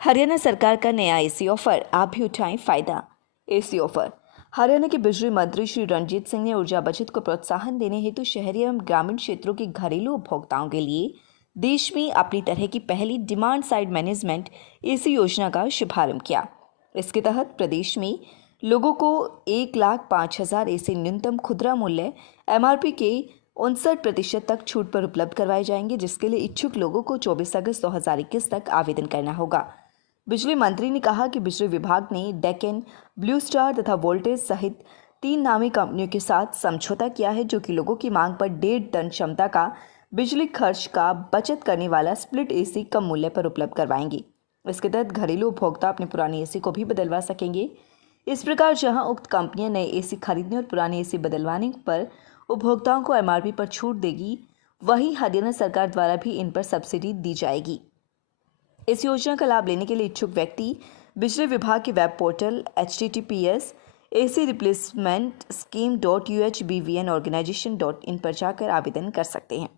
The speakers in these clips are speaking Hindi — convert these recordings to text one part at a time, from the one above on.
हरियाणा सरकार का नया एसी ऑफर, आप भी उठाएं फायदा। AC offer. हरियाणा के बिजली मंत्री श्री रणजीत सिंह ने ऊर्जा बचत को प्रोत्साहन देने हेतु शहरी एवं ग्रामीण क्षेत्रों के घरेलू उपभोक्ताओं के लिए देश में अपनी तरह की पहली डिमांड साइड मैनेजमेंट एसी योजना का शुभारंभ किया। इसके तहत प्रदेश में लोगों को 1,05,000 एसी न्यूनतम खुदरा मूल्य MRP के 59% तक छूट पर उपलब्ध करवाए जाएंगे, जिसके लिए इच्छुक लोगों को 24 अगस्त 2021 तक आवेदन करना होगा। बिजली मंत्री ने कहा कि बिजली विभाग ने डेक्कन, ब्लू स्टार तथा वोल्टेज सहित 3 नामी कंपनियों के साथ समझौता किया है, जो कि लोगों की मांग पर 1.5 टन क्षमता का बिजली खर्च का बचत करने वाला स्प्लिट एसी कम मूल्य पर उपलब्ध करवाएंगे। इसके तहत घरेलू उपभोक्ता अपने पुराने एसी को भी बदलवा सकेंगे। इस प्रकार जहां उक्त कंपनियां नए एसी खरीदने और पुराने एसी बदलवाने पर उपभोक्ताओं को MRP पर छूट देगी, वहीं हरियाणा सरकार द्वारा भी इन पर सब्सिडी दी जाएगी। इस योजना का लाभ लेने के लिए इच्छुक व्यक्ति बिजली विभाग के वेब पोर्टल https://acreplacementscheme.uhbvnorganization.in पर जाकर आवेदन कर सकते हैं।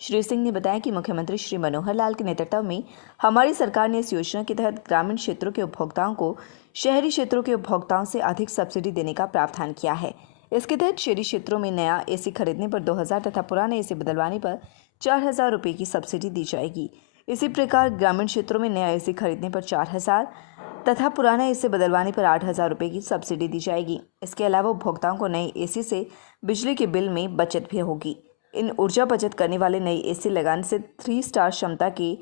श्री सिंह ने बताया कि मुख्यमंत्री श्री मनोहर लाल के नेतृत्व में हमारी सरकार ने इस योजना के तहत ग्रामीण क्षेत्रों के उपभोक्ताओं को शहरी क्षेत्रों के उपभोक्ताओं से अधिक सब्सिडी देने का प्रावधान किया है। इसके तहत शहरी क्षेत्रों में नया एसी खरीदने पर 2,000 तथा पुराने एसी बदलवाने पर 4,000 रुपये की सब्सिडी दी जाएगी। इसी प्रकार ग्रामीण क्षेत्रों में नया एसी खरीदने पर 4,000 तथा पुराना एसी बदलवाने पर 8,000 रुपये की सब्सिडी दी जाएगी। इसके अलावा उपभोक्ताओं को नए एसी से बिजली के बिल में बचत भी होगी। इन ऊर्जा बचत करने वाले नए एसी लगाने से 3 स्टार क्षमता के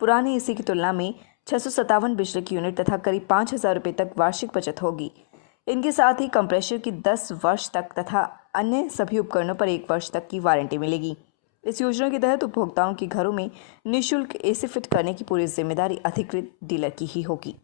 पुराने एसी की तुलना में 657 बिजली की यूनिट तथा करीब 5,000 रुपये तक वार्षिक बचत होगी। इनके साथ ही कंप्रेसर की 10 वर्ष तक तथा अन्य सभी उपकरणों पर 1 वर्ष तक की वारंटी मिलेगी। इस योजना के तहत उपभोक्ताओं के घरों में निःशुल्क एसी फिट करने की पूरी जिम्मेदारी अधिकृत डीलर की ही होगी।